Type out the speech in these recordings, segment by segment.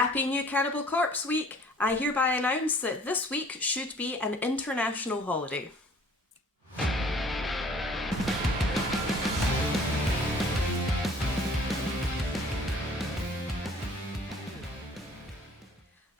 Happy New Cannibal Corpse Week! I hereby announce that this week should be an international holiday.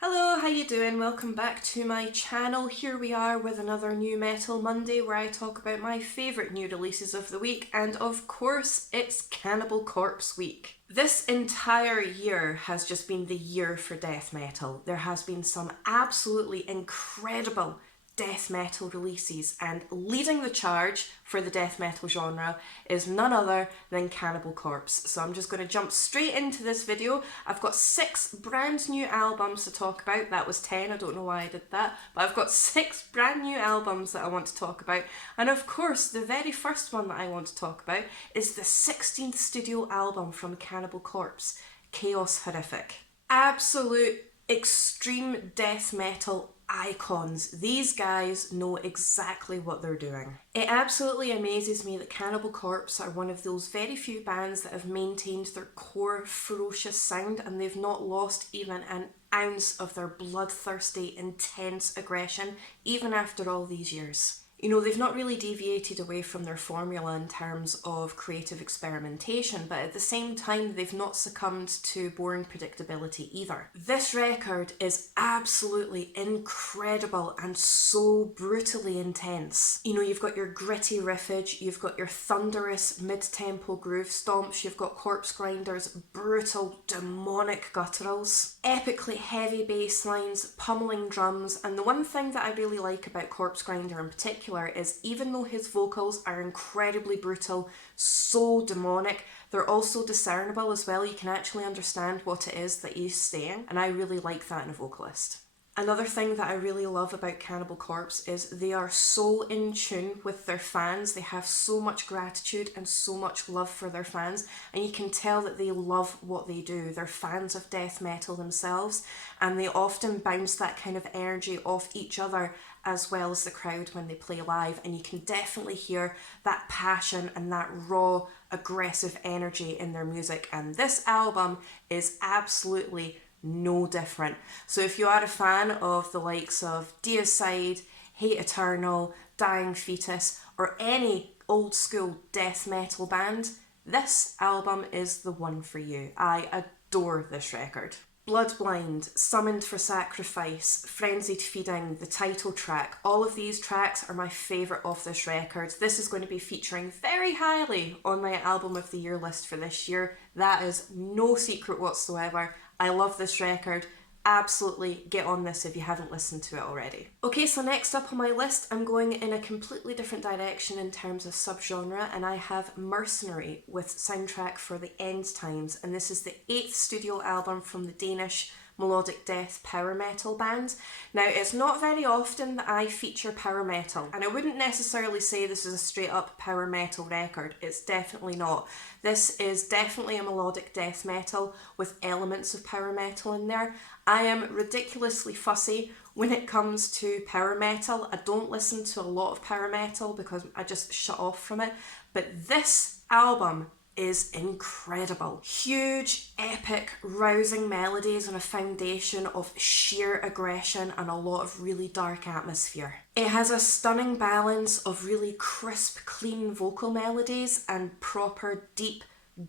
Hello, how you doing? Welcome back to my channel. Here we are with another New Metal Monday where I talk about my favourite new releases of the week, and of course it's Cannibal Corpse Week. This entire year has just been the year for death metal. There has been some absolutely incredible death metal releases, and leading the charge for the death metal genre is none other than Cannibal Corpse. So I'm just going to jump straight into this video. I've got 6 brand new albums to talk about. That was 10, I don't know why I did that, but I've got 6 brand new albums that I want to talk about. And of course, the very first one that I want to talk about is the 16th studio album from Cannibal Corpse, Chaos Horrific. Absolute extreme death metal icons. These guys know exactly what they're doing. It absolutely amazes me that Cannibal Corpse are one of those very few bands that have maintained their core ferocious sound, and they've not lost even an ounce of their bloodthirsty, intense aggression, even after all these years. You know, they've not really deviated away from their formula in terms of creative experimentation, but at the same time, they've not succumbed to boring predictability either. This record is absolutely incredible and so brutally intense. You know, you've got your gritty riffage, you've got your thunderous mid-tempo groove stomps, you've got corpse grinders, brutal demonic gutturals, epically heavy bass lines, pummeling drums, and the one thing that I really like about Corpse Grinder in particular is even though his vocals are incredibly brutal, so demonic, they're also discernible as well. You can actually understand what it is that he's saying, and I really like that in a vocalist. Another thing that I really love about Cannibal Corpse is they are so in tune with their fans. They have so much gratitude and so much love for their fans, and you can tell that they love what they do. They're fans of death metal themselves, and they often bounce that kind of energy off each other as well as the crowd when they play live, and you can definitely hear that passion and that raw, aggressive energy in their music, and this album is absolutely no different. So if you are a fan of the likes of Deicide, Hate Eternal, Dying Fetus, or any old school death metal band, this album is the one for you. I adore this record. Bloodblind, Summoned for Sacrifice, Frenzied Feeding, the title track, all of these tracks are my favourite off this record. This is going to be featuring very highly on my album of the year list for this year. That is no secret whatsoever. I love this record. Absolutely get on this if you haven't listened to it already. Okay, so next up on my list, I'm going in a completely different direction in terms of subgenre, and I have Mercenary with soundtrack for the End Times, and this is the 8th studio album from the Danish melodic death power metal band. Now, it's not very often that I feature power metal, and I wouldn't necessarily say this is a straight up power metal record. It's definitely not. This is definitely a melodic death metal with elements of power metal in there. I am ridiculously fussy when it comes to power metal. I don't listen to a lot of power metal because I just shut off from it, but this album is incredible. Huge, epic, rousing melodies on a foundation of sheer aggression and a lot of really dark atmosphere. It has a stunning balance of really crisp, clean vocal melodies and proper, deep,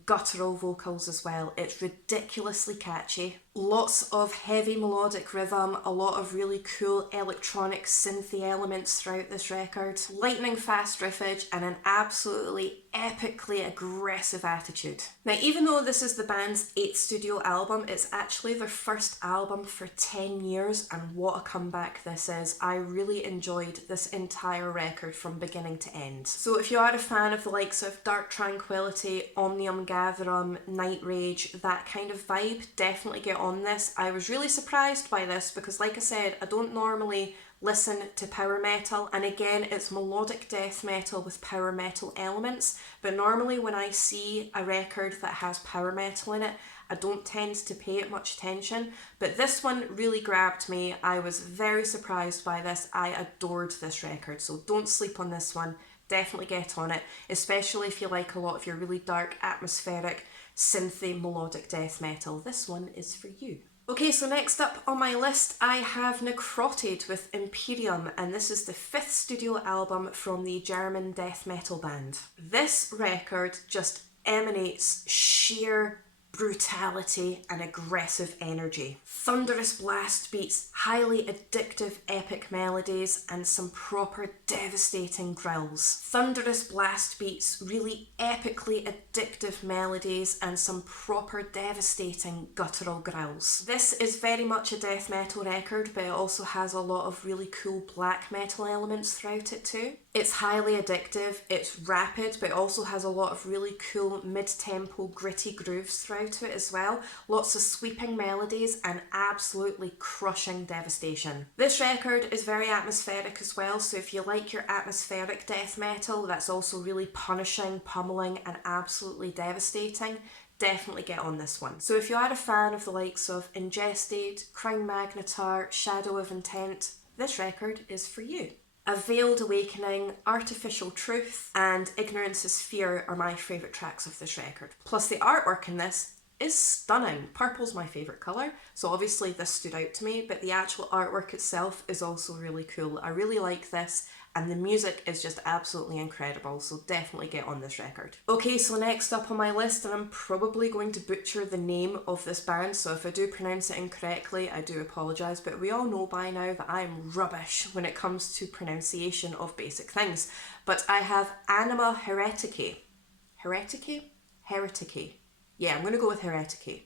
guttural vocals as well. It's ridiculously catchy. Lots of heavy melodic rhythm, a lot of really cool electronic synthy elements throughout this record, lightning fast riffage, and an absolutely epically aggressive attitude. Now, even though this is the band's 8th studio album, it's actually their first album for 10 years, and what a comeback this is. I really enjoyed this entire record from beginning to end. So if you are a fan of the likes of Dark Tranquillity, Omnium Gatherum, Night Rage, that kind of vibe, definitely get on this. I was really surprised by this because, like I said, I don't normally listen to power metal, and again, it's melodic death metal with power metal elements, but normally when I see a record that has power metal in it, I don't tend to pay it much attention, but this one really grabbed me. I was very surprised by this. I adored this record, so don't sleep on this one. Definitely get on it, especially if you like a lot of your really dark, atmospheric, synthy, melodic death metal. This one is for you. Okay, so next up on my list I have Necrotted with Imperium, and this is the 5th studio album from the German death metal band. This record just emanates sheer brutality and aggressive energy. Thunderous blast beats, highly addictive epic melodies, and some proper devastating growls. Thunderous blast beats, really epically addictive melodies, and some proper devastating guttural growls. This is very much a death metal record, but it also has a lot of really cool black metal elements throughout it too. It's highly addictive, it's rapid, but it also has a lot of really cool mid-tempo gritty grooves throughout it as well. Lots of sweeping melodies and absolutely crushing devastation. This record is very atmospheric as well, so if you like your atmospheric death metal that's also really punishing, pummeling and absolutely devastating, definitely get on this one. So if you are a fan of the likes of Ingested, Crown Magnetar, Shadow of Intent, this record is for you. A Veiled Awakening, Artificial Truth, and Ignorance is Fear are my favourite tracks of this record. Plus the artwork in this is stunning. Purple's my favourite colour, so obviously this stood out to me, but the actual artwork itself is also really cool. I really like this, and the music is just absolutely incredible, so definitely get on this record. Okay, so next up on my list, and I'm probably going to butcher the name of this band, so if I do pronounce it incorrectly, I do apologise, but we all know by now that I'm rubbish when it comes to pronunciation of basic things. But I have Anima Hereticae. Hereticae? Hereticae. Yeah, I'm going to go with Hereticae.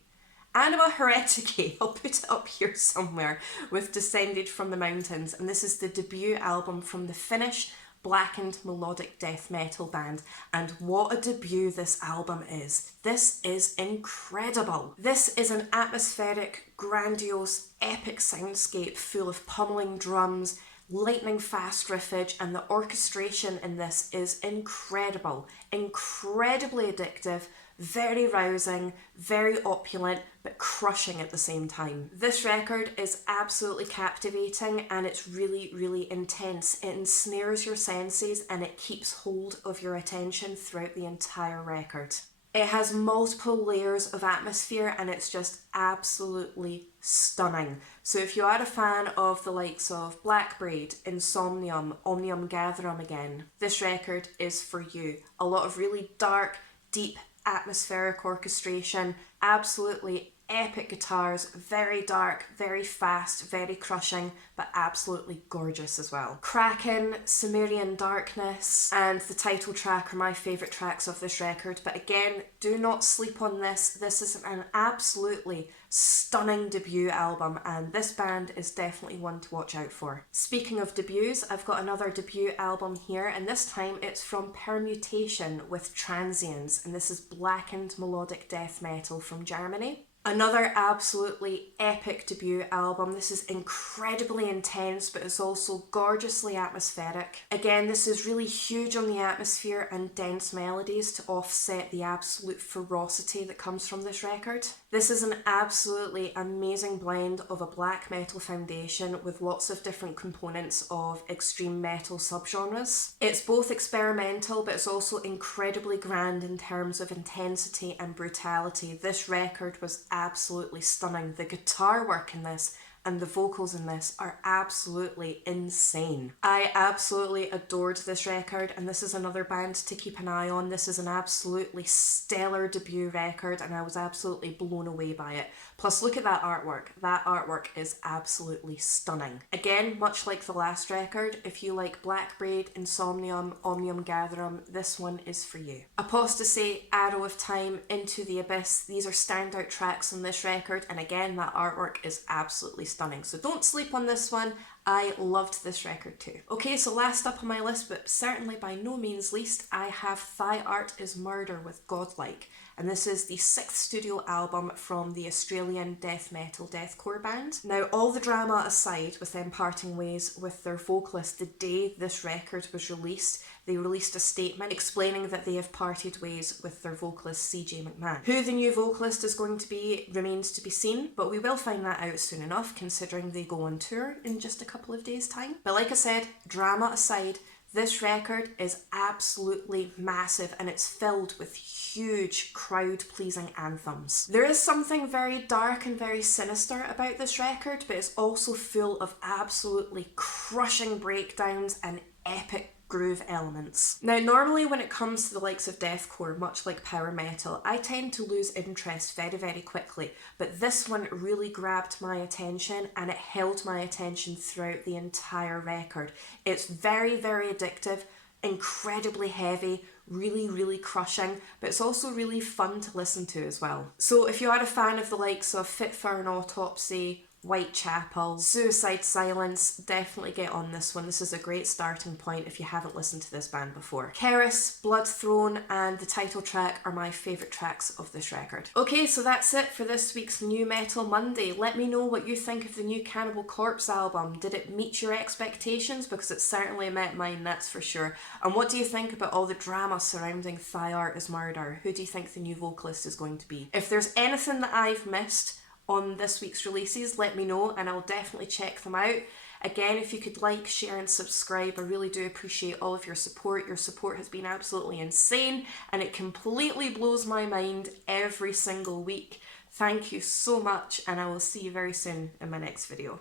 Anima Hereticae, I'll put it up here somewhere, with Descended from the Mountains, and this is the debut album from the Finnish blackened melodic death metal band, and what a debut this album is. This is incredible. This is an atmospheric, grandiose, epic soundscape full of pummeling drums, lightning fast riffage, and the orchestration in this is incredible. Incredibly addictive, very rousing, very opulent, but crushing at the same time. This record is absolutely captivating and it's really, really intense. It ensnares your senses and it keeps hold of your attention throughout the entire record. It has multiple layers of atmosphere and it's just absolutely stunning. So if you are a fan of the likes of Blackbraid, Insomnium, Omnium Gatherum again, this record is for you. A lot of really dark, deep, atmospheric orchestration, absolutely epic guitars, very dark, very fast, very crushing, but absolutely gorgeous as well. Kraken, Sumerian Darkness, and the title track are my favourite tracks of this record, but again, do not sleep on this. This is an absolutely stunning debut album, and this band is definitely one to watch out for. Speaking of debuts, I've got another debut album here, and this time it's from Permutation with Transience, and this is blackened melodic death metal from Germany. Another absolutely epic debut album. This is incredibly intense, but it's also gorgeously atmospheric. Again, this is really huge on the atmosphere and dense melodies to offset the absolute ferocity that comes from this record. This is an absolutely amazing blend of a black metal foundation with lots of different components of extreme metal subgenres. It's both experimental, but it's also incredibly grand in terms of intensity and brutality. This record was absolutely stunning. The guitar work in this and the vocals in this are absolutely insane. I absolutely adored this record, and this is another band to keep an eye on. This is an absolutely stellar debut record and I was absolutely blown away by it. Plus look at that artwork. That artwork is absolutely stunning. Again, much like the last record, if you like Blackbraid, Insomnium, Omnium Gatherum, this one is for you. Apostasy, Arrow of Time, Into the Abyss, these are standout tracks on this record, and again, that artwork is absolutely stunning. So don't sleep on this one. I loved this record too. Okay, so last up on my list, but certainly by no means least, I have Thy Art is Murder with Godlike. And this is the 6th studio album from the Australian death metal deathcore band. Now, all the drama aside with them parting ways with their vocalist the day this record was released, they released a statement explaining that they have parted ways with their vocalist CJ McMahon. Who the new vocalist is going to be remains to be seen, but we will find that out soon enough considering they go on tour in just a couple of days' time. But like I said, drama aside, This record is absolutely massive and it's filled with huge crowd-pleasing anthems. There is something very dark and very sinister about this record, but it's also full of absolutely crushing breakdowns and epic groove elements. Now, normally when it comes to the likes of deathcore, much like power metal, I tend to lose interest very, very quickly, but this one really grabbed my attention and it held my attention throughout the entire record. It's very, very addictive, incredibly heavy, really, really crushing, but it's also really fun to listen to as well. So if you are a fan of the likes of Fit for an Autopsy, Whitechapel, Suicide Silence, definitely get on this one. This is a great starting point if you haven't listened to this band before. Keris, Blood Throne and the title track are my favourite tracks of this record. Okay, so that's it for this week's New Metal Monday. Let me know what you think of the new Cannibal Corpse album. Did it meet your expectations? Because it certainly met mine, that's for sure. And what do you think about all the drama surrounding Thyart as Murder? Who do you think the new vocalist is going to be? If there's anything that I've missed on this week's releases, let me know and I'll definitely check them out. Again, if you could like, share and subscribe, I really do appreciate all of your support. Your support has been absolutely insane and it completely blows my mind every single week. Thank you so much and I will see you very soon in my next video.